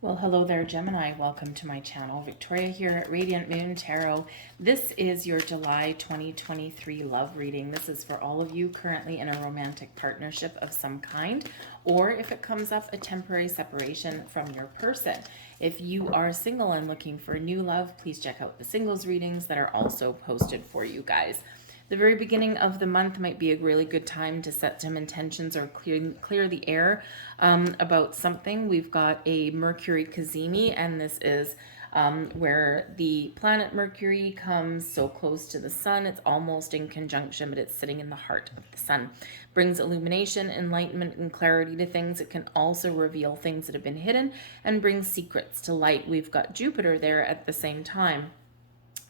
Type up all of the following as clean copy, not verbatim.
Well, hello there, Gemini. Welcome to my channel. Victoria here at Radiant Moon Tarot. This is your July 2023 love reading. This is for all of you currently in a romantic partnership of some kind, or if it comes up, a temporary separation from your person. If you are single and looking for new love, please check out the singles readings that are also posted for you guys. The very beginning of the month might be a really good time to set some intentions or clear the air about something. We've got a Mercury cazimi, and this is where the planet Mercury comes so close to the sun. It's almost in conjunction, but it's sitting in the heart of the sun. Brings illumination, enlightenment, and clarity to things. It can also reveal things that have been hidden and bring secrets to light. We've got Jupiter there at the same time.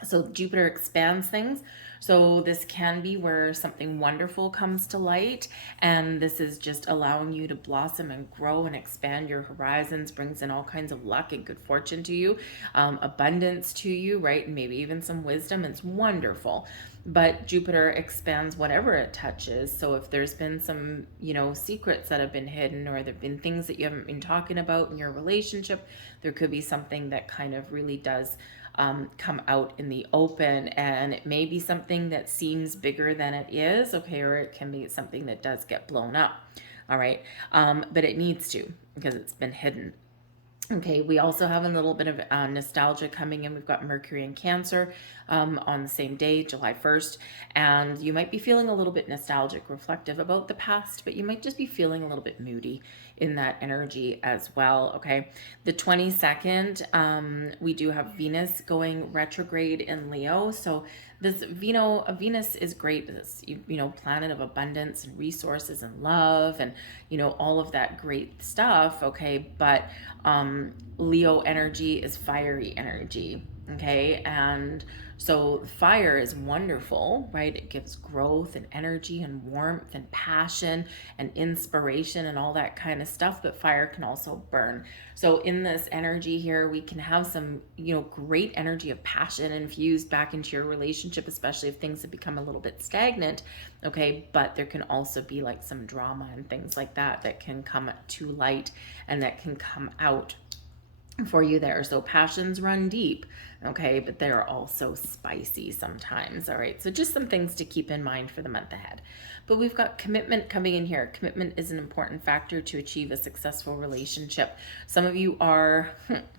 So Jupiter expands things. So this can be where something wonderful comes to light, and this is just allowing you to blossom and grow and expand your horizons, brings in all kinds of luck and good fortune to you, abundance to you, right? And maybe even some wisdom. It's wonderful. But Jupiter expands whatever it touches. So if there's been some, secrets that have been hidden, or there have been things that you haven't been talking about in your relationship, there could be something that kind of really does come out in the open, and it may be something that seems bigger than it is, okay, or it can be something that does get blown up, all right, but it needs to, because it's been hidden. Okay, we also have a little bit of nostalgia coming in. We've got Mercury in Cancer on the same day, July 1st, and you might be feeling a little bit nostalgic, reflective about the past, but you might just be feeling a little bit moody in that energy as well, okay? The 22nd, we do have Venus going retrograde in Leo, so this Venus is great. This planet of abundance and resources and love and all of that great stuff. Okay, but Leo energy is fiery energy. Okay, and so fire is wonderful, right? It gives growth and energy and warmth and passion and inspiration and all that kind of stuff, but fire can also burn. So in this energy here, we can have some, great energy of passion infused back into your relationship, especially if things have become a little bit stagnant, okay? But there can also be like some drama and things like that that can come to light and that can come out for you there. So passions run deep, okay, but they're also spicy sometimes. All right, so just some things to keep in mind for the month ahead. But we've got commitment coming in here. Commitment is an important factor to achieve a successful relationship. Some of you are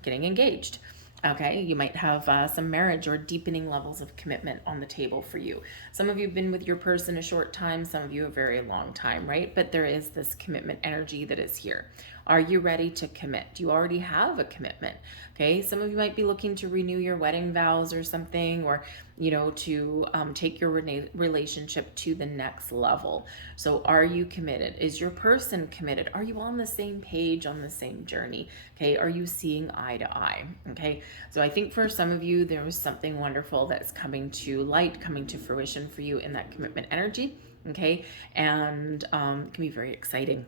getting engaged. Okay, you might have some marriage or deepening levels of commitment on the table for you. Some of you have been with your person a short time, some of you a very long time, right? But there is this commitment energy that is here. Are you ready to commit? Do you already have a commitment? Okay, some of you might be looking to renew your wedding vows or something, or to take your relationship to the next level. So are you committed? Is your person committed? Are you on the same page, on the same journey? Okay, are you seeing eye to eye? Okay, so I think for some of you, there was something wonderful that's coming to light, coming to fruition for you in that commitment energy. Okay, and it can be very exciting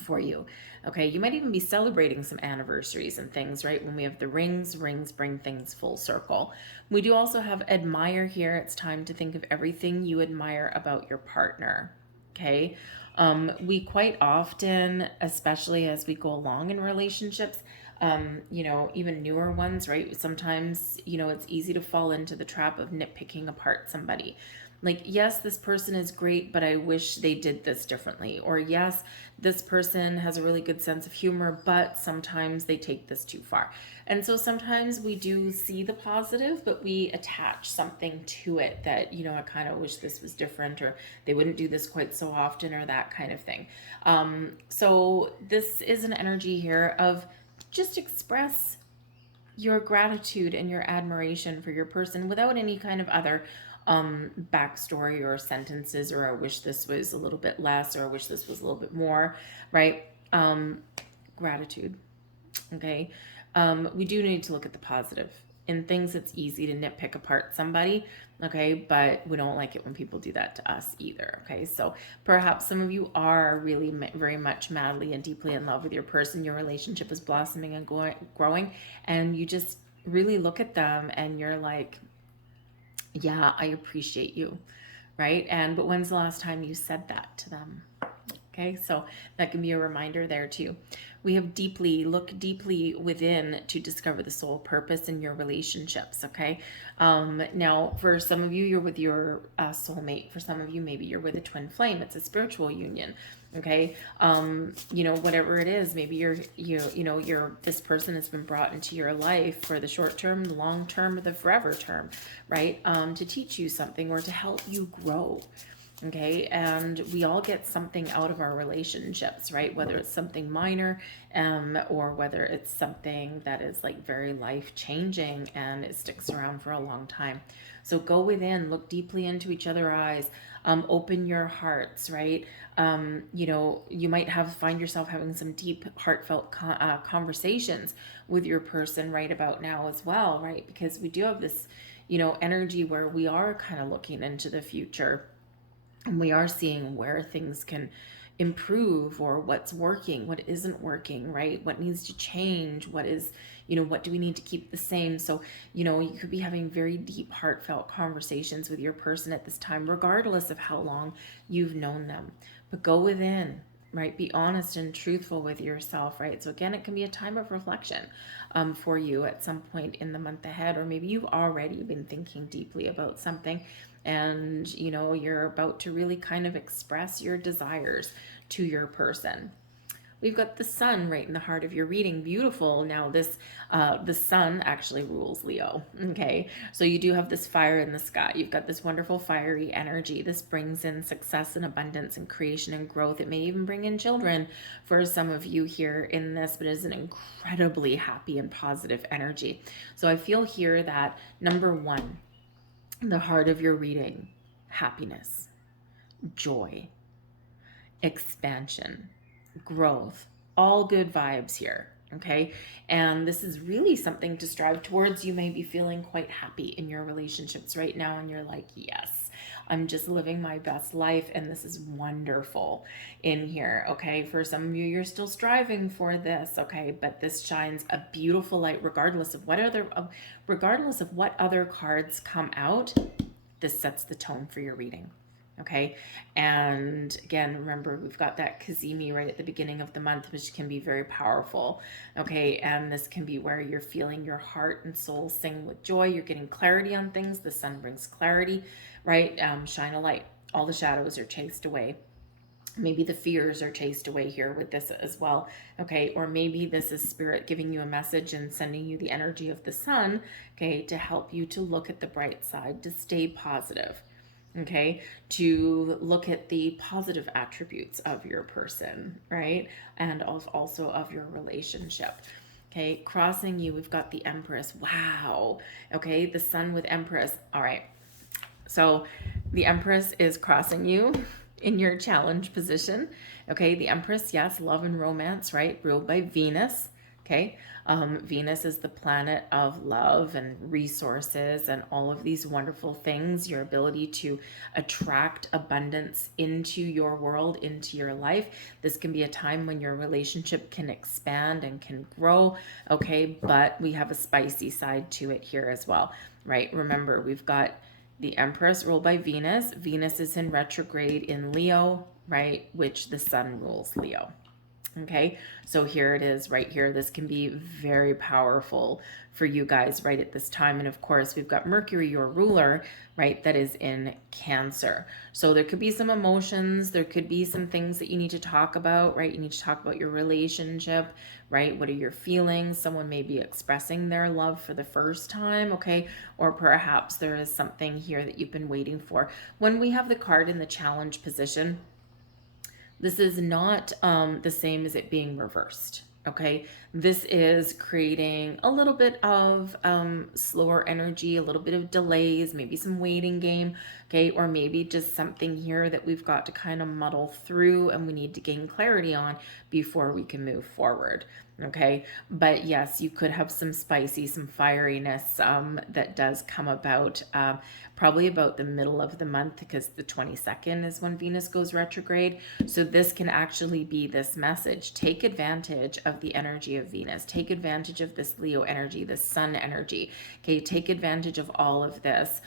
for you. Okay, you might even be celebrating some anniversaries and things, right? When we have the rings bring things full circle. We do also have admire here. It's time to think of everything you admire about your partner. Okay, we quite often, especially as we go along in relationships, even newer ones, right? Sometimes, it's easy to fall into the trap of nitpicking apart somebody. Like, yes, this person is great, but I wish they did this differently. Or yes, this person has a really good sense of humor, but sometimes they take this too far. And so sometimes we do see the positive, but we attach something to it that, I kind of wish this was different, or they wouldn't do this quite so often, or that kind of thing. So this is an energy here of just express your gratitude and your admiration for your person without any kind of other backstory or sentences, or I wish this was a little bit less, or I wish this was a little bit more, right? Gratitude. Okay, we do need to look at the positive. In things, it's easy to nitpick apart somebody, okay, but we don't like it when people do that to us either, okay? So perhaps some of you are really very much madly and deeply in love with your person. Your relationship is blossoming and growing, and you just really look at them and you're like, yeah, I appreciate you, right? But when's the last time you said that to them? Okay, so that can be a reminder there too. We have look deeply within to discover the soul purpose in your relationships. Okay, now for some of you, you're with your soulmate. For some of you, maybe you're with a twin flame. It's a spiritual union. Okay, whatever it is, maybe this person has been brought into your life for the short term, the long term, or the forever term, right? To teach you something or to help you grow. Okay, and we all get something out of our relationships, right? Whether it's something minor, or whether it's something that is like very life changing and it sticks around for a long time. So go within, look deeply into each other's eyes, open your hearts, right? You might find yourself having some deep, heartfelt conversations with your person right about now as well, right? Because we do have this, energy where we are kind of looking into the future. And we are seeing where things can improve or what's working, what isn't working, right? What needs to change, what do we need to keep the same? So, you could be having very deep, heartfelt conversations with your person at this time, regardless of how long you've known them. But go within, right? Be honest and truthful with yourself, right? So again, it can be a time of reflection for you at some point in the month ahead, or maybe you've already been thinking deeply about something and you're about to really kind of express your desires to your person. We've got the sun right in the heart of your reading. Beautiful. Now the sun actually rules Leo. Okay. So you do have this fire in the sky. You've got this wonderful fiery energy. This brings in success and abundance and creation and growth. It may even bring in children for some of you here in this, but it is an incredibly happy and positive energy. So I feel here that number one, the heart of your reading, happiness, joy, expansion, growth, all good vibes here. Okay. And this is really something to strive towards. You may be feeling quite happy in your relationships right now. And you're like, yes, I'm just living my best life. And this is wonderful in here. Okay. For some of you, you're still striving for this. Okay. But this shines a beautiful light, regardless of what other cards come out. This sets the tone for your reading. Okay. And again, remember, we've got that GEMINI right at the beginning of the month, which can be very powerful. Okay. And this can be where you're feeling your heart and soul sing with joy. You're getting clarity on things. The sun brings clarity, right? Shine a light. All the shadows are chased away. Maybe the fears are chased away here with this as well. Okay. Or maybe this is spirit giving you a message and sending you the energy of the sun, okay, to help you to look at the bright side, to stay positive. Okay, to look at the positive attributes of your person, right? And also of your relationship. Okay, crossing you, we've got the Empress. Wow. Okay, the sun with Empress. All right. So the Empress is crossing you in your challenge position. Okay, the Empress, yes, love and romance, right? Ruled by Venus. Okay, Venus is the planet of love and resources and all of these wonderful things, your ability to attract abundance into your world, into your life. This can be a time when your relationship can expand and can grow, okay? But we have a spicy side to it here as well, right? Remember, we've got the Empress ruled by Venus. Venus is in retrograde in Leo, right? Which the sun rules Leo. Okay, so here it is right here. This can be very powerful for you guys right at this time. And of course, we've got Mercury, your ruler, right, that is in Cancer. So there could be some emotions. There could be some things that you need to talk about, right? You need to talk about your relationship, right? What are your feelings? Someone may be expressing their love for the first time, okay? Or perhaps there is something here that you've been waiting for. When we have the card in the challenge position, this is not the same as it being reversed. Okay, this is creating a little bit of slower energy, a little bit of delays, maybe some waiting game, okay, or maybe just something here that we've got to kind of muddle through and we need to gain clarity on before we can move forward. Okay, but yes, you could have some spicy, some fieriness that does come about probably about the middle of the month, because the 22nd is when Venus goes retrograde. So this can actually be this message. Take advantage of the energy of Venus. Take advantage of this Leo energy, the sun energy. Okay, take advantage of all of this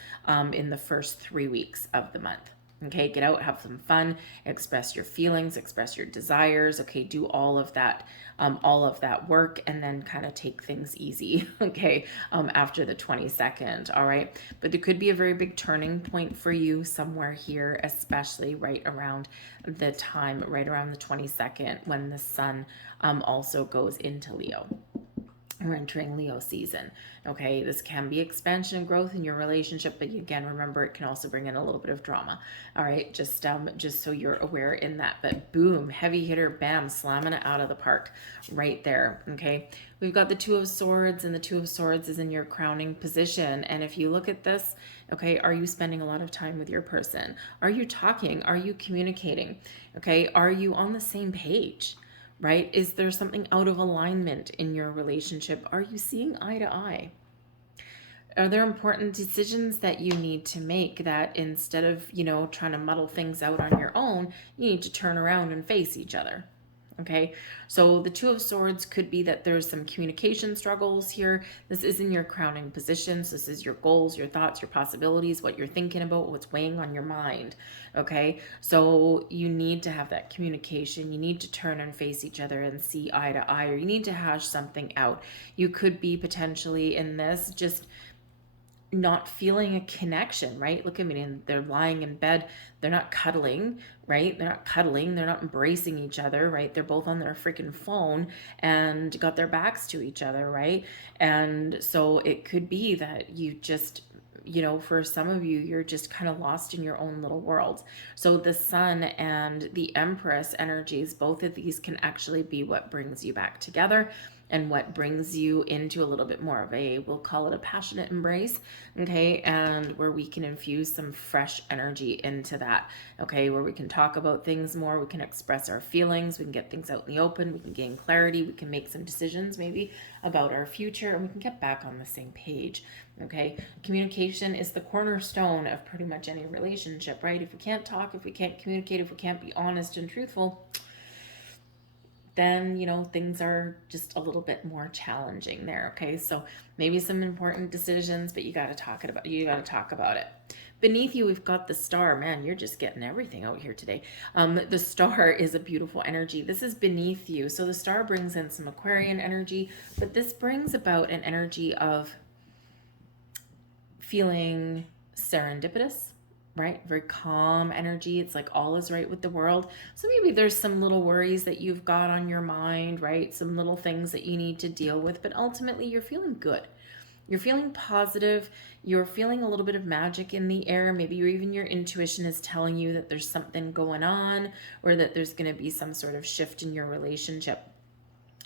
in the first 3 weeks of the month. Okay, get out, have some fun, express your feelings, express your desires. Okay, do all of that work, and then kind of take things easy. Okay, after the 22nd. All right, but there could be a very big turning point for you somewhere here, especially right around the time, right around the 22nd, when the sun also goes into Leo. We're entering Leo season. Okay, this can be expansion and growth in your relationship, but again, remember, it can also bring in a little bit of drama. All right, just so you're aware in that. But boom, heavy hitter, bam, slamming it out of the park right there. Okay, we've got the Two of Swords, and the Two of Swords is in your crowning position. And if you look at this, okay, are you spending a lot of time with your person? Are you talking? Are you communicating? Okay, are you on the same page? Right? Is there something out of alignment in your relationship? Are you seeing eye to eye? Are there important decisions that you need to make that instead of, trying to muddle things out on your own, you need to turn around and face each other? Okay, so the Two of Swords could be that there's some communication struggles here. This is in your crowning positions. This is your goals, your thoughts, your possibilities, what you're thinking about, what's weighing on your mind. Okay, so you need to have that communication. You need to turn and face each other and see eye to eye, or you need to hash something out. You could be potentially in this just not feeling a connection, right? Look at me, and they're lying in bed. They're not cuddling, right? They're not cuddling. They're not embracing each other, right? They're both on their freaking phone and got their backs to each other, right? And so it could be that you just, for some of you, you're just kind of lost in your own little world. So the Sun and the Empress energies, both of these can actually be what brings you back together and what brings you into a little bit more of a, we'll call it a passionate embrace, okay, and where we can infuse some fresh energy into that, okay, where we can talk about things more, we can express our feelings, we can get things out in the open, we can gain clarity, we can make some decisions maybe about our future, and we can get back on the same page. Okay, communication is the cornerstone of pretty much any relationship, right? If we can't talk, if we can't communicate, if we can't be honest and truthful, then things are just a little bit more challenging there. Okay, so maybe some important decisions, but you got to talk about it. Beneath you, we've got the Star. Man, you're just getting everything out here today. The Star is a beautiful energy. This is beneath you, so the Star brings in some Aquarian energy, but this brings about an energy of feeling serendipitous, right? Very calm energy. It's like all is right with the world. So maybe there's some little worries that you've got on your mind, right? Some little things that you need to deal with, but ultimately you're feeling good. You're feeling positive. You're feeling a little bit of magic in the air. Maybe even your intuition is telling you that there's something going on, or that there's going to be some sort of shift in your relationship.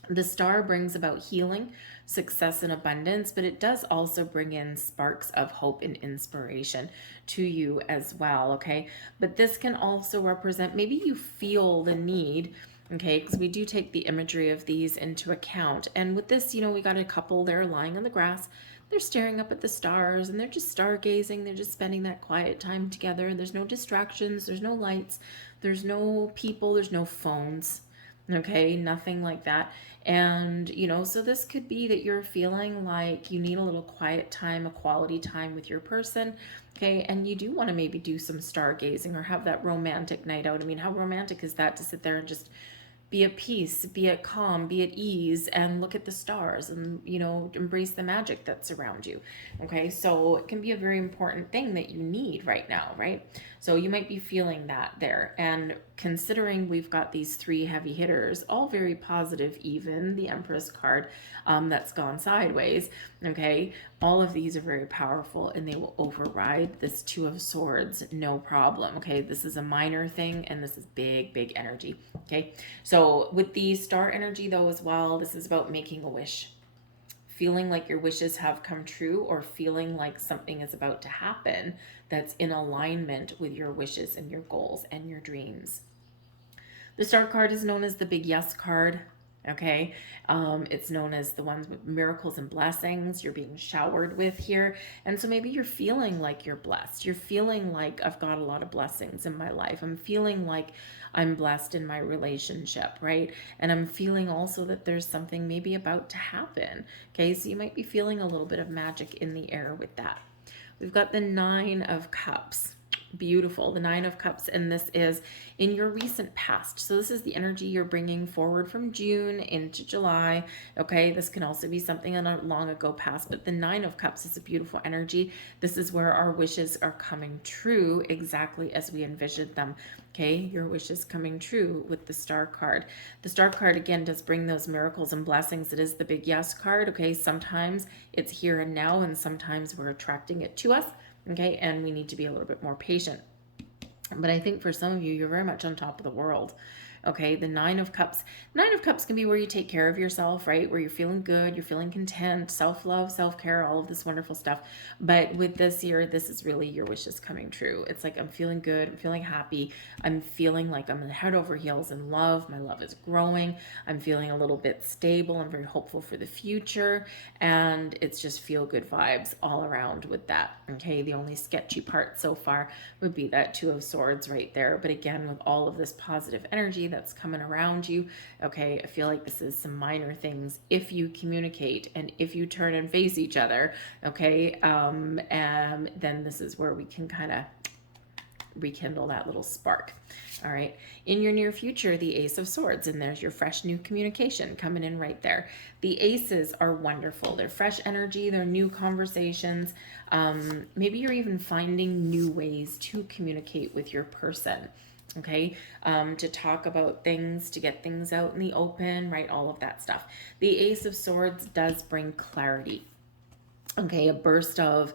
The Star brings about healing, success, and abundance, but it does also bring in sparks of hope and inspiration to you as well, okay? But this can also represent, maybe you feel the need, okay, because we do take the imagery of these into account. And with this, we got a couple there lying on the grass. They're staring up at the stars, and they're just stargazing. They're just spending that quiet time together. There's no distractions. There's no lights. There's no people. There's no phones. Okay, nothing like that. And so this could be that you're feeling like you need a little quiet time, a quality time with your person, okay, and you do want to maybe do some stargazing or have that romantic night out. I mean, how romantic is that, to sit there and just be at peace, be at calm, be at ease, and look at the stars and, embrace the magic that's around you. Okay, so it can be a very important thing that you need right now, right? So you might be feeling that there. And considering we've got these three heavy hitters, all very positive, even the Empress card that's gone sideways, okay, all of these are very powerful and they will override this Two of Swords, no problem. Okay, this is a minor thing and this is big, big energy. Okay, so with the Star energy though as well, this is about making a wish. Feeling like your wishes have come true, or feeling like something is about to happen that's in alignment with your wishes and your goals and your dreams. The Star card is known as the Big Yes card. Okay, it's known as the ones with miracles and blessings you're being showered with here. And so maybe you're feeling like you're blessed. You're feeling like I've got a lot of blessings in my life. I'm feeling like I'm blessed in my relationship, right? And I'm feeling also that there's something maybe about to happen. Okay, so you might be feeling a little bit of magic in the air with that. We've got the Nine of Cups. Beautiful. The Nine of Cups, and this is in your recent past. So this is the energy you're bringing forward from June into July. Okay, this can also be something in a long ago past, but the Nine of Cups is a beautiful energy. This is where our wishes are coming true exactly as we envisioned them. Okay, your wishes coming true with the Star card. The Star card, again, does bring those miracles and blessings. It is the big yes card. Okay, sometimes it's here and now, and sometimes we're attracting it to us. Okay, and we need to be a little bit more patient. But I think for some of you, you're very much on top of the world. Okay, the Nine of Cups. Nine of Cups can be where you take care of yourself, right? Where you're feeling good, you're feeling content, self-love, self-care, all of this wonderful stuff. But with this year, this is really your wishes coming true. It's like, I'm feeling good, I'm feeling happy, I'm feeling like I'm head over heels in love, my love is growing, I'm feeling a little bit stable, I'm very hopeful for the future, and it's just feel-good vibes all around with that. Okay, the only sketchy part so far would be that Two of Swords right there. But again, with all of this positive energy that's coming around you, okay, I feel like this is some minor things if you communicate and if you turn and face each other, okay, and then this is where we can kind of rekindle that little spark. All right, in your near future, the Ace of Swords, and there's your fresh new communication coming in right there. The aces are wonderful. They're fresh energy, they're new conversations. Maybe you're even finding new ways to communicate with your person. Okay, to talk about things, to get things out in the open, right? All of that stuff. The Ace of Swords does bring clarity. Okay, a burst of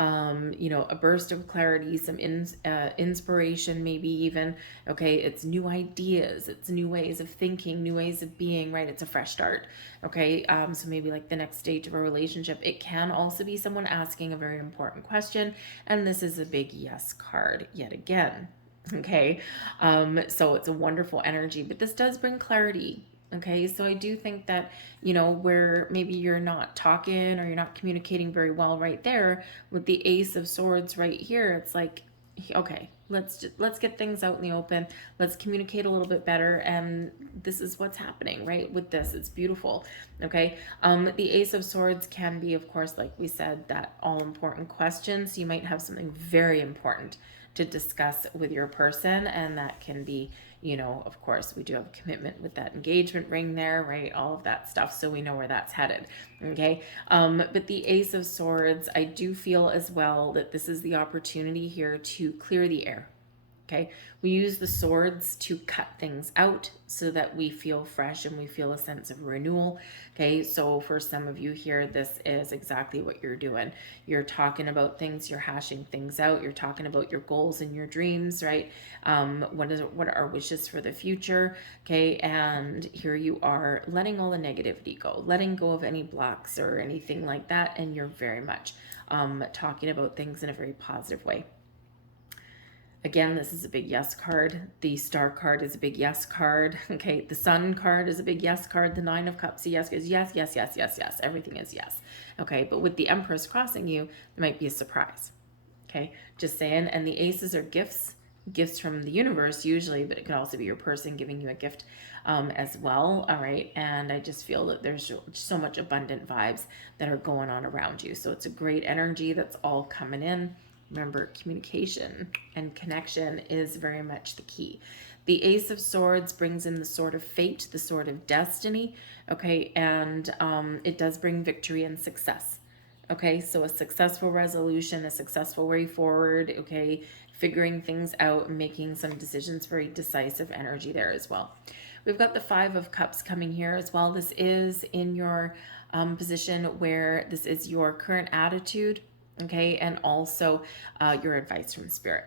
a burst of clarity, some inspiration, maybe even. Okay, it's new ideas, it's new ways of thinking, new ways of being, right? It's a fresh start. Okay, so maybe like the next stage of a relationship. It can also be someone asking a very important question, and this is a big yes card yet again. Okay, so it's a wonderful energy, but this does bring clarity. Okay, so I do think that, where maybe you're not talking or you're not communicating very well right there with the Ace of Swords right here, it's like, okay, let's get things out in the open. Let's communicate a little bit better, and this is what's happening, right? With this, it's beautiful. Okay, the Ace of Swords can be, of course, like we said, that all important questions. You might have something very important to discuss with your person, and that can be, of course, we do have a commitment with that engagement ring there, right? All of that stuff, so we know where that's headed. Okay, but the Ace of Swords, I do feel as well that this is the opportunity here to clear the air. Okay, we use the swords to cut things out so that we feel fresh and we feel a sense of renewal. Okay, so for some of you here, this is exactly what you're doing. You're talking about things, you're hashing things out, you're talking about your goals and your dreams, right? What are our wishes for the future? Okay, and here you are letting all the negativity go, letting go of any blocks or anything like that, and you're very much talking about things in a very positive way. Again, this is a big yes card. The Star card is a big yes card. Okay, the Sun card is a big yes card. The Nine of Cups, yes, is yes, yes, yes, yes, yes. Everything is yes. Okay, but with the Empress crossing you, there might be a surprise. Okay, just saying. And the aces are gifts from the universe usually, but it could also be your person giving you a gift as well. All right, and I just feel that there's so much abundant vibes that are going on around you. So it's a great energy that's all coming in. Remember, communication and connection is very much the key. The Ace of Swords brings in the sword of fate, the sword of destiny, okay, and it does bring victory and success. Okay, so a successful resolution, a successful way forward, okay, figuring things out, making some decisions, very decisive energy there as well. We've got the Five of Cups coming here as well. This is in your position where this is your current attitude, okay, and also your advice from Spirit.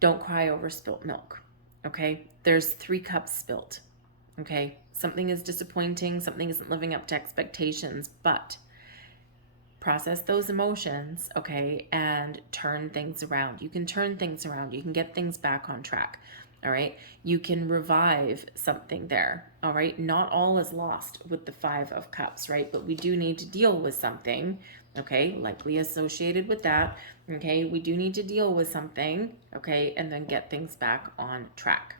Don't cry over spilt milk, okay? There's 3 cups spilt, okay? Something is disappointing, something isn't living up to expectations, but process those emotions, okay, and turn things around. You can turn things around. You can get things back on track, all right? You can revive something there, all right? Not all is lost with the Five of Cups, right? But we do need to deal with something, okay, likely associated with that, okay? We do need to deal with something, okay, and then get things back on track.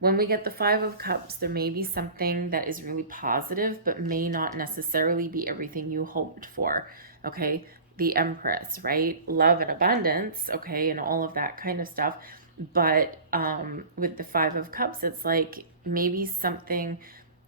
When we get the Five of Cups, there may be something that is really positive, but may not necessarily be everything you hoped for, okay? the Empress, right? Love and abundance, okay, and all of that kind of stuff. But with the Five of Cups, it's like maybe something,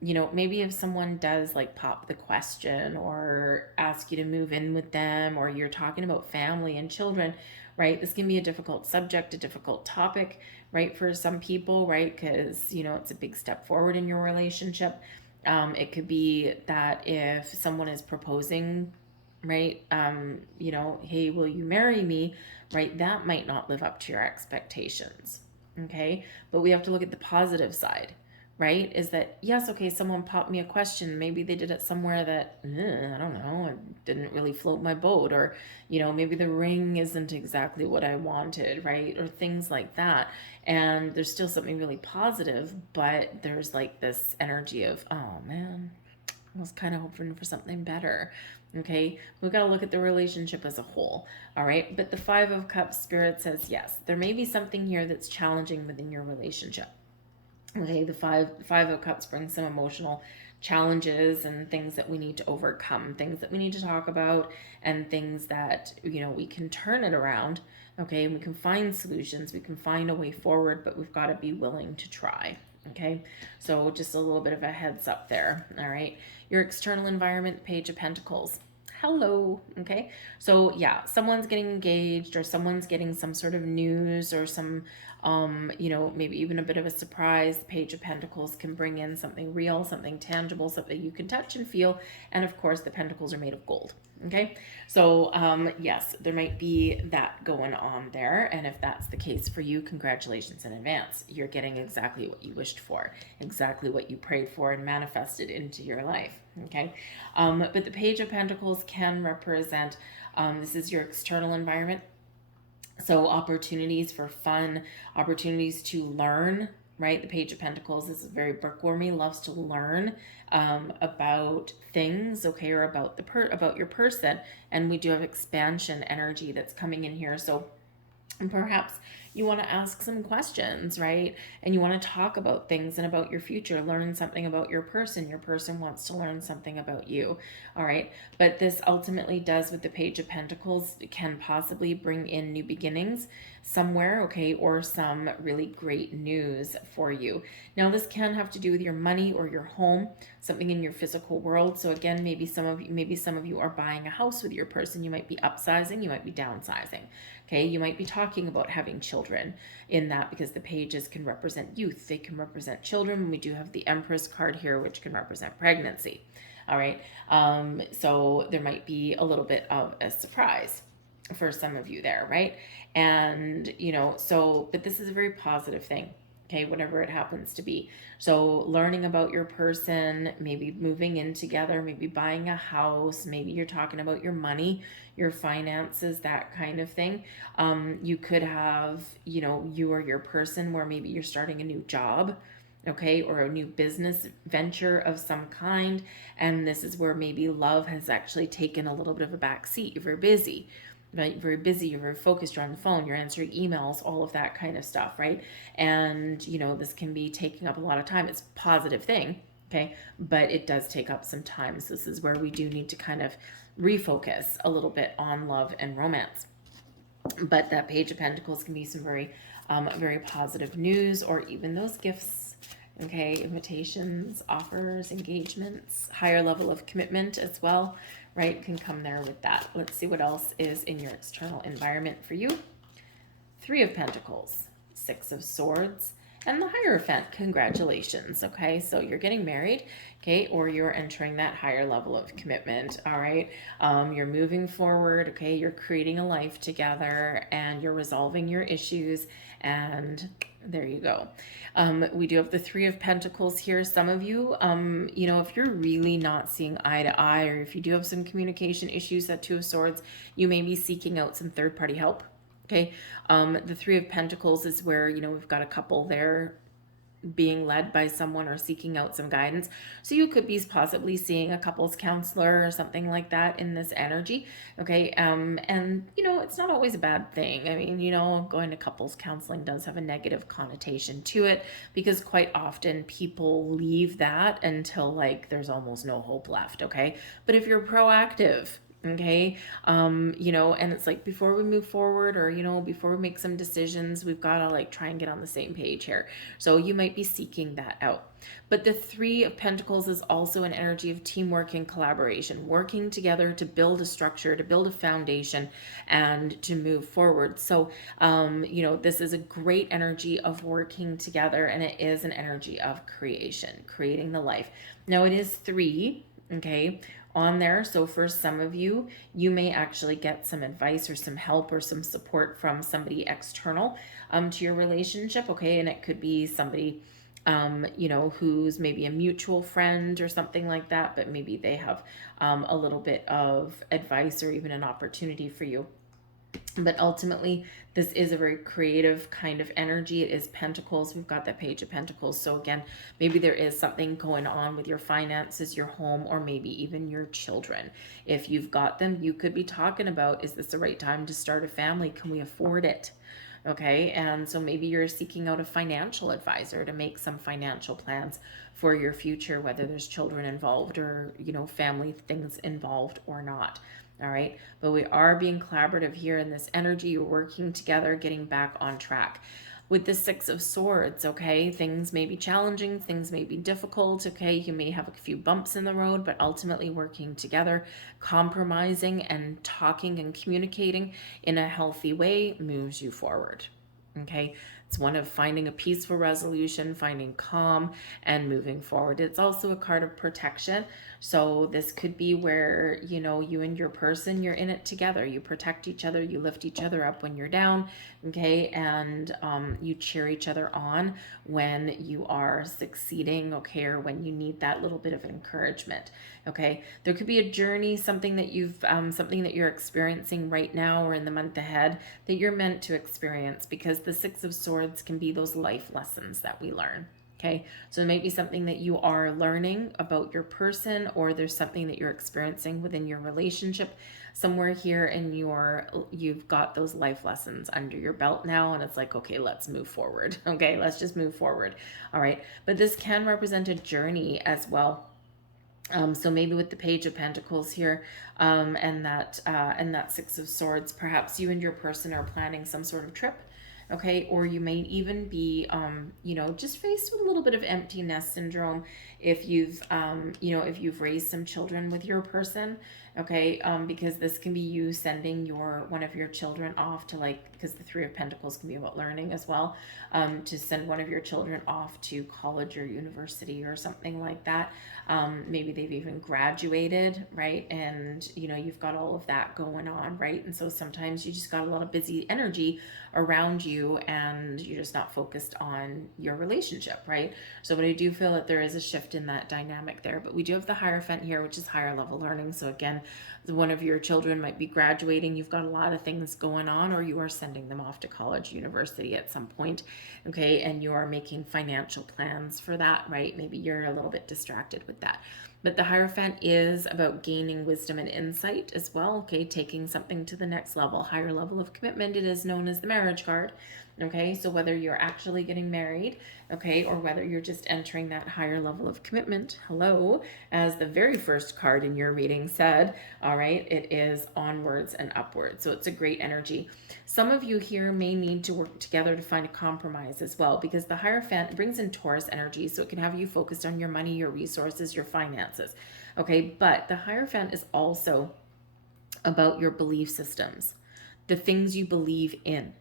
maybe if someone does like pop the question or ask you to move in with them, or you're talking about family and children, right? This can be a difficult subject, a difficult topic, right, for some people, right? Because, it's a big step forward in your relationship. It could be that if someone is proposing, right, hey, will you marry me, right, that might not live up to your expectations, okay? But we have to look at the positive side, right? Is that, yes, okay, someone popped me a question. Maybe they did it somewhere that, I don't know, it didn't really float my boat. Or, maybe the ring isn't exactly what I wanted, right? Or things like that. And there's still something really positive, but there's like this energy of, oh man, I was kind of hoping for something better. Okay, we got to look at the relationship as a whole. All right, but the Five of Cups spirit says, yes, there may be something here that's challenging within your relationship. Okay, the five of Cups brings some emotional challenges and things that we need to overcome, things that we need to talk about, and things that, we can turn it around. Okay, we can find solutions, we can find a way forward, but we've got to be willing to try. Okay, so just a little bit of a heads up there. All right, your external environment, Page of Pentacles. Hello. Okay, so yeah, someone's getting engaged, or someone's getting some sort of news, or some maybe even a bit of a surprise. The Page of Pentacles can bring in something real, something tangible, something you can touch and feel. And of course, the pentacles are made of gold. Okay, so yes, there might be that going on there. And if that's the case for you, congratulations in advance. You're getting exactly what you wished for, exactly what you prayed for and manifested into your life. Okay, but the Page of Pentacles can represent, this is your external environment. So opportunities for fun, opportunities to learn, right? The Page of Pentacles is very bookwormy, loves to learn about things, okay, or about about your person. And we do have expansion energy that's coming in here. So perhaps you want to ask some questions, right? And you want to talk about things and about your future, learn something about your person. Your person wants to learn something about you. All right. But this ultimately does, with the Page of Pentacles, can possibly bring in new beginnings somewhere, okay, or some really great news for you. Now, this can have to do with your money or your home, something in your physical world. So again, maybe some of you are buying a house with your person. You might be upsizing, you might be downsizing. Okay, you might be talking about having children in that, because the pages can represent youth, they can represent children. We do have the Empress card here, which can represent pregnancy. All right, so there might be a little bit of a surprise for some of you there, right? And but this is a very positive thing. Okay, whatever it happens to be. So learning about your person, maybe moving in together, maybe buying a house, maybe you're talking about your money, your finances, that kind of thing. You could have, you or your person, where maybe you're starting a new job, okay, or a new business venture of some kind. And this is where maybe love has actually taken a little bit of a back seat. You're very busy. Right? Very busy, you're very focused, you're on the phone, you're answering emails, all of that kind of stuff, right? And this can be taking up a lot of time. It's a positive thing, okay, but it does take up some time. So this is where we do need to kind of refocus a little bit on love and romance. But that Page of Pentacles can be some very very positive news, or even those gifts, okay, invitations, offers, engagements, higher level of commitment as well, right, can come there with that. Let's see what else is in your external environment for you. Three of Pentacles, Six of Swords, and the Hierophant. Congratulations. Okay, so you're getting married, okay, or you're entering that higher level of commitment. All right, you're moving forward, okay, you're creating a life together, and you're resolving your issues, and there you go. We do have the Three of Pentacles here. Some of you, if you're really not seeing eye to eye, or if you do have some communication issues, that Two of Swords, you may be seeking out some third-party help. Okay, the Three of Pentacles is where, we've got a couple there being led by someone or seeking out some guidance. So you could be possibly seeing a couples counselor or something like that in this energy. Okay, and it's not always a bad thing. I mean, going to couples counseling does have a negative connotation to it, because quite often people leave that until like there's almost no hope left. Okay, but if you're proactive, Okay. You know, and it's like before we move forward, or, you know, before we make some decisions, we've got to like try and get on the same page here. So you might be seeking that out. But the Three of Pentacles is also an energy of teamwork and collaboration, working together to build a structure, to build a foundation, and to move forward. So, you know, this is a great energy of working together, and it is an energy of creation, creating the life. Now, it is three, okay, on there. So for some of you, you may actually get some advice or some help or some support from somebody external to your relationship, okay? And it could be somebody, you know, who's maybe a mutual friend or something like that, but maybe they have a little bit of advice or even an opportunity for you. But ultimately, this is a very creative kind of energy. It is Pentacles. We've got that Page of Pentacles. So again, maybe there is something going on with your finances, your home, or maybe even your children. If you've got them, you could be talking about, is this the right time to start a family? Can we afford it? Okay, and so maybe you're seeking out a financial advisor to make some financial plans for your future, whether there's children involved or, you know, family things involved or not. All right, but we are being collaborative here in this energy. You're working together, getting back on track. With the Six of Swords, okay, things may be challenging, things may be difficult, okay, you may have a few bumps in the road, but ultimately working together, compromising and talking and communicating in a healthy way moves you forward, okay? It's one of finding a peaceful resolution, finding calm, and moving forward. It's also a card of protection. So this could be where, you know, you and your person, you're in it together. You protect each other, you lift each other up when you're down, okay? And you cheer each other on when you are succeeding, okay? Or when you need that little bit of encouragement, okay? There could be a journey, something that you're experiencing right now or in the month ahead that you're meant to experience, because the Six of Swords can be those life lessons that we learn. Okay, so it might be something that you are learning about your person, or there's something that you're experiencing within your relationship somewhere here, and you've got those life lessons under your belt now, and it's like, okay, let's move forward. Okay, let's just move forward. All right, but this can represent a journey as well. So maybe with the Page of Pentacles here, and that Six of Swords, perhaps you and your person are planning some sort of trip, okay? Or you may even be, you know, just faced with a little bit of empty nest syndrome if you've, you know, if you've raised some children with your person, okay? Because this can be you sending one of your children off to, like, because the Three of Pentacles can be about learning as well, to send one of your children off to college or university or something like that. Maybe they've even graduated, right? And, you know, you've got all of that going on, right? And so sometimes you just got a lot of busy energy around you and you're just not focused on your relationship, right? So, but I do feel that there is a shift in that dynamic there. But we do have the Hierophant here, which is higher level learning. So again, one of your children might be graduating. You've got a lot of things going on, or you are sending them off to college, university at some point, okay? And you are making financial plans for that, right? Maybe you're a little bit distracted with that. But the Hierophant is about gaining wisdom and insight as well, okay? Taking something to the next level, higher level of commitment. It is known as the marriage card, okay? So whether you're actually getting married, okay, or whether you're just entering that higher level of commitment, hello, as the very first card in your reading said, all right, it is onwards and upwards. So it's a great energy. Some of you here may need to work together to find a compromise as well, because the Hierophant brings in Taurus energy, so it can have you focused on your money, your resources, your finances, okay? But the Hierophant is also about your belief systems, the things you believe in,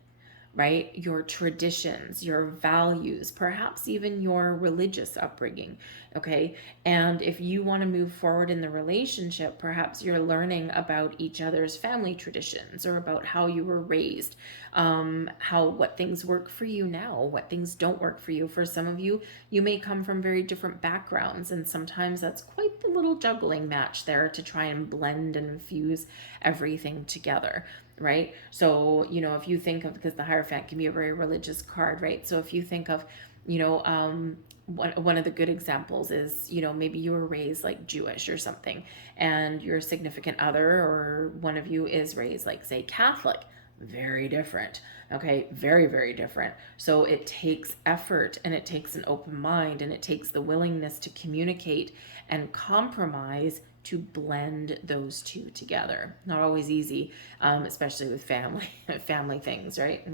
right? Your traditions, your values, perhaps even your religious upbringing, okay? And if you want to move forward in the relationship, perhaps you're learning about each other's family traditions or about how you were raised, what things work for you now, what things don't work for you. For some of you, you may come from very different backgrounds, and sometimes that's quite the little juggling match there to try and blend and infuse everything together, right? So, you know, if you think of, because the Hierophant can be a very religious card, right? So if you think of, you know, one of the good examples is, you know, maybe you were raised like Jewish or something, and your significant other or one of you is raised like, say, Catholic. Very different, okay? Very, very different. So it takes effort, and it takes an open mind, and it takes the willingness to communicate and compromise to blend those two together. Not always easy, especially with family things, right?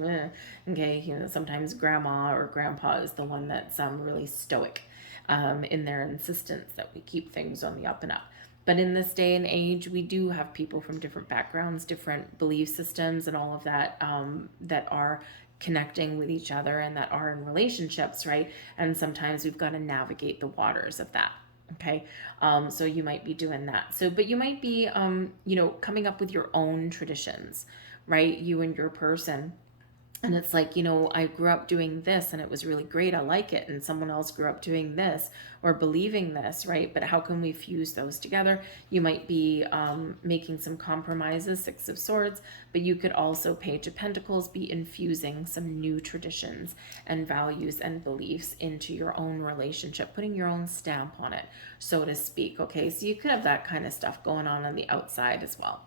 Okay, you know, sometimes grandma or grandpa is the one that's really stoic in their insistence that we keep things on the up and up. But in this day and age, we do have people from different backgrounds, different belief systems, and all of that that are connecting with each other and that are in relationships, right? And sometimes we've got to navigate the waters of that. Okay. So you might be doing that. So, but you might be, you know, coming up with your own traditions, right? You and your person. And it's like, you know, I grew up doing this and it was really great. I like it. And someone else grew up doing this or believing this, right? But how can we fuse those together? You might be making some compromises, Six of Swords, but you could also, Page of Pentacles, be infusing some new traditions and values and beliefs into your own relationship, putting your own stamp on it, so to speak. Okay, so you could have that kind of stuff going on the outside as well.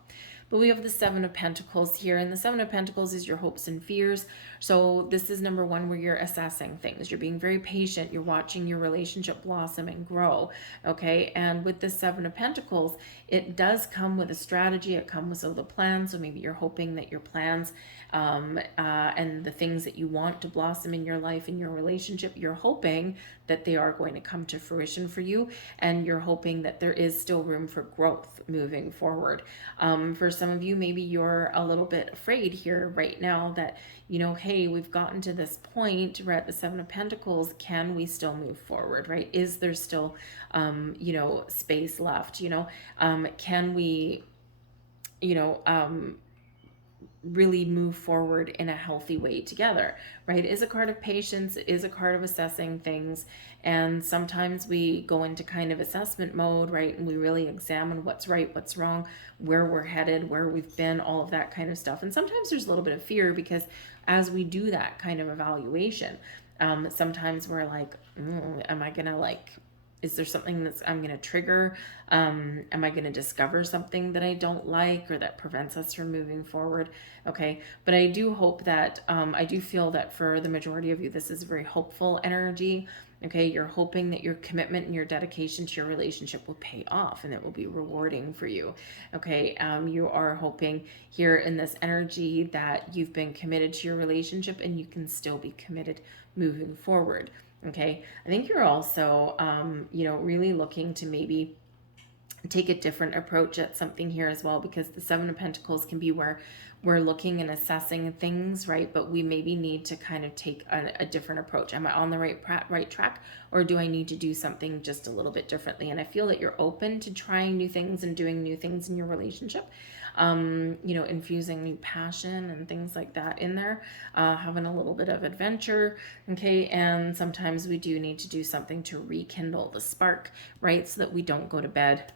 But we have the Seven of Pentacles here, and the Seven of Pentacles is your hopes and fears. So this is number one, where you're assessing things. You're being very patient. You're watching your relationship blossom and grow, okay? And with the Seven of Pentacles, it does come with a strategy. It comes with a plan. So maybe you're hoping that your plans and the things that you want to blossom in your life, in your relationship, you're hoping that they are going to come to fruition for you, and you're hoping that there is still room for growth moving forward. For some of you, maybe you're a little bit afraid here right now that, you know, hey, we've gotten to this point. We're at the Seven of Pentacles. Can we still move forward, right? Is there still, you know, space left? You know, can we, you know, really move forward in a healthy way together, right? Is a card of patience, is a card of assessing things. And sometimes we go into kind of assessment mode, right? And we really examine what's right, what's wrong, where we're headed, where we've been, all of that kind of stuff. And sometimes there's a little bit of fear, because as we do that kind of evaluation, sometimes we're like, am I gonna, like, is there something that's I'm going to trigger? Am I going to discover something that I don't like or that prevents us from moving forward? Okay. But I do hope that, I do feel that for the majority of you, this is a very hopeful energy. Okay. You're hoping that your commitment and your dedication to your relationship will pay off and it will be rewarding for you. Okay. You are hoping here in this energy that you've been committed to your relationship and you can still be committed moving forward. Okay, I think you're also, you know, really looking to maybe take a different approach at something here as well, because the Seven of Pentacles can be where we're looking and assessing things, right? But we maybe need to kind of take a different approach. Am I on the right track, or do I need to do something just a little bit differently? And I feel that you're open to trying new things and doing new things in your relationship. You know, infusing new passion and things like that in there, having a little bit of adventure, okay? And sometimes we do need to do something to rekindle the spark, right? So that we don't go to bed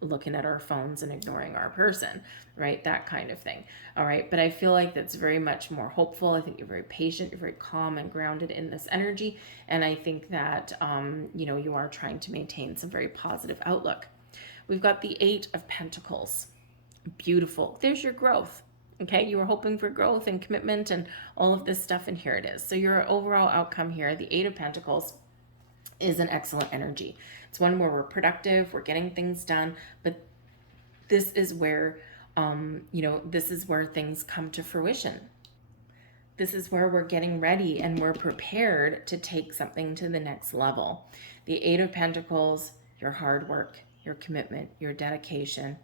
looking at our phones and ignoring our person, right? That kind of thing. All right. But I feel like that's very much more hopeful. I think you're very patient. You're very calm and grounded in this energy. And I think that, you know, you are trying to maintain some very positive outlook. We've got the Eight of Pentacles. Beautiful. There's your growth. Okay. You were hoping for growth and commitment and all of this stuff. And here it is. So your overall outcome here, the Eight of Pentacles, is an excellent energy. It's one where we're productive, we're getting things done, but this is where, you know, this is where things come to fruition. This is where we're getting ready and we're prepared to take something to the next level. The Eight of Pentacles, your hard work, your commitment, your dedication,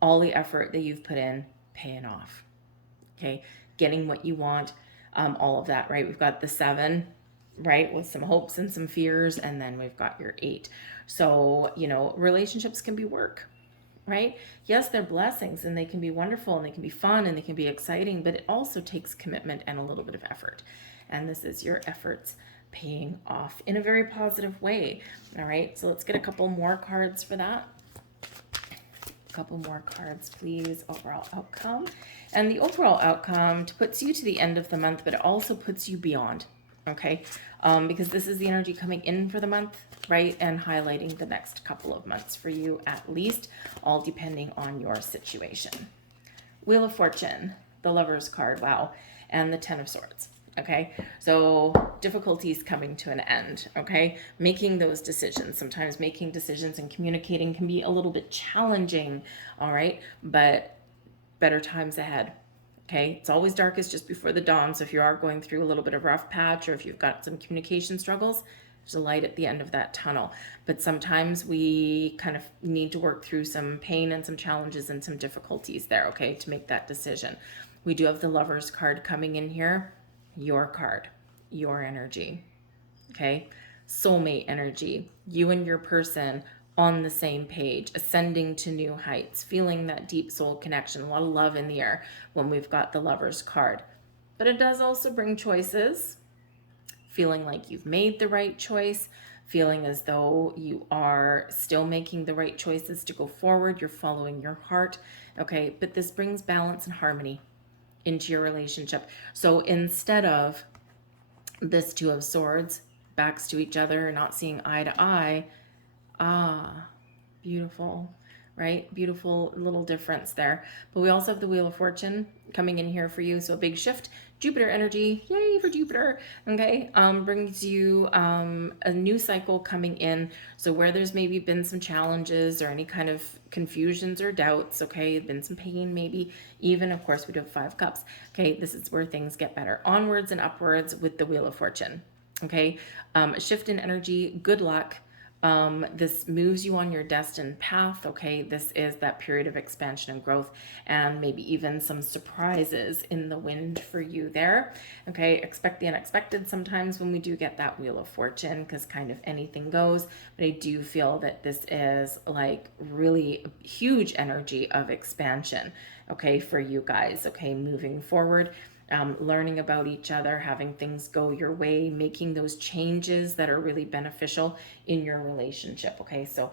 all the effort that you've put in, paying off. Okay, getting what you want, all of that, right? We've got the Seven, right, with some hopes and some fears, and then we've got your Eight. So, you know, relationships can be work, right? Yes, they're blessings and they can be wonderful and they can be fun and they can be exciting, but it also takes commitment and a little bit of effort. And this is your efforts paying off in a very positive way. All right, so let's get a couple more cards for that. A couple more cards, please. Overall outcome. And the overall outcome puts you to the end of the month, but it also puts you beyond. Okay, because this is the energy coming in for the month, right, and highlighting the next couple of months for you at least, all depending on your situation. Wheel of Fortune, the Lover's card, wow, and the Ten of Swords. Okay, so difficulties coming to an end. Okay, making those decisions. Sometimes making decisions and communicating can be a little bit challenging. All right, but better times ahead. Okay, it's always darkest just before the dawn. So if you are going through a little bit of rough patch, or if you've got some communication struggles, there's a light at the end of that tunnel. But sometimes we kind of need to work through some pain and some challenges and some difficulties there, okay, to make that decision. We do have the Lover's card coming in here. Your card, your energy, okay? Soulmate energy, you and your person on the same page, ascending to new heights, feeling that deep soul connection, a lot of love in the air when we've got the Lover's card. But it does also bring choices, feeling like you've made the right choice, feeling as though you are still making the right choices to go forward, you're following your heart, okay? But this brings balance and harmony into your relationship. So instead of this Two of Swords, backs to each other, not seeing eye to eye, beautiful, right? Beautiful little difference there. But we also have the Wheel of Fortune coming in here for you. So a big shift. Jupiter energy, yay for Jupiter, okay, brings you a new cycle coming in. So where there's maybe been some challenges or any kind of confusions or doubts, okay, been some pain maybe, even, of course, we do have 5 cups, okay, this is where things get better. Onwards and upwards with the Wheel of Fortune, okay, a shift in energy, good luck. This moves you on your destined path, okay? This is that period of expansion and growth, and maybe even some surprises in the wind for you there, okay? Expect the unexpected sometimes when we do get that Wheel of Fortune, because kind of anything goes, but I do feel that this is like really huge energy of expansion, okay, for you guys, okay, moving forward. Learning about each other, having things go your way, making those changes that are really beneficial in your relationship. Okay, so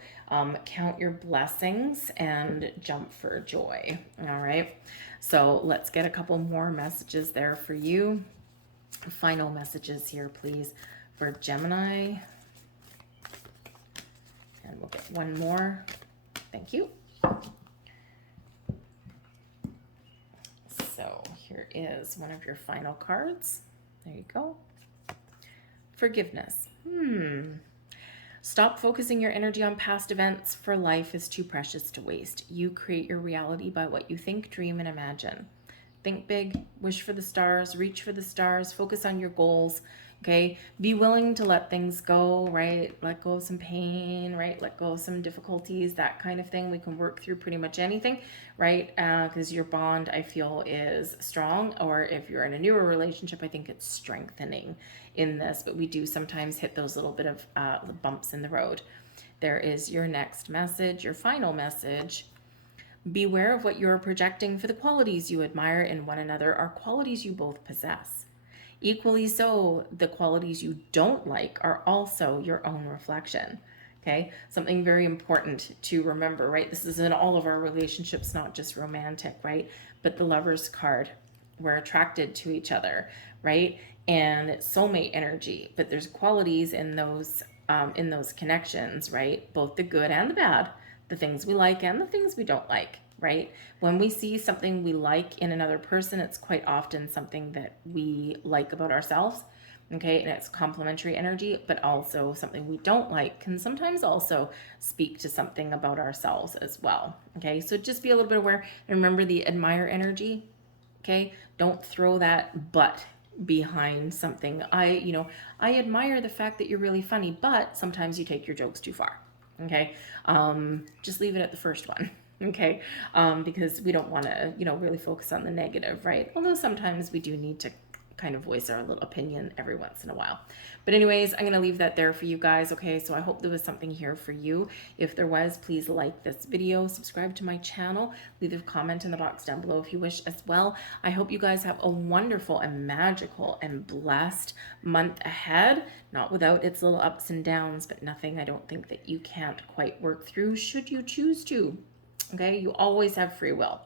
count your blessings and jump for joy. All right, so let's get a couple more messages there for you. Final messages here, please, for Gemini. And we'll get one more. Thank you. So here is one of your final cards. There you go. Forgiveness. Stop focusing your energy on past events, for life is too precious to waste. You create your reality by what you think, dream, and imagine. Think big, wish for the stars, reach for the stars, focus on your goals, okay? Be willing to let things go, right? Let go of some pain, right? Let go of some difficulties, that kind of thing. We can work through pretty much anything, right? Because your bond, I feel, is strong. Or if you're in a newer relationship, I think it's strengthening in this. But we do sometimes hit those little bit of bumps in the road. There is your next message, your final message. Beware of what you are projecting, for the qualities you admire in one another are qualities you both possess. Equally so, the qualities you don't like are also your own reflection. Okay, something very important to remember, right? This is in all of our relationships, not just romantic, right? But the Lover's card, we're attracted to each other, right? And soulmate energy, but there's qualities in those connections, right? Both the good and the bad, the things we like and the things we don't like, right? When we see something we like in another person, it's quite often something that we like about ourselves, okay? And it's complementary energy, but also something we don't like can sometimes also speak to something about ourselves as well, okay? So just be a little bit aware, and remember the admire energy, okay? Don't throw that but behind something. I admire the fact that you're really funny, but sometimes you take your jokes too far. Okay, just leave it at the first one, okay, because we don't want to, really focus on the negative, right? Although sometimes we do need to kind of voice our little opinion every once in a while. But anyways, I'm going to leave that there for you guys, okay? So I hope there was something here for you. If there was, please like this video, subscribe to my channel, leave a comment in the box down below if you wish as well. I hope you guys have a wonderful and magical and blessed month ahead, not without its little ups and downs, but nothing I don't think that you can't quite work through should you choose to, okay? You always have free will.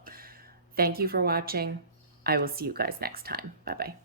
Thank you for watching. I will see you guys next time. Bye-bye.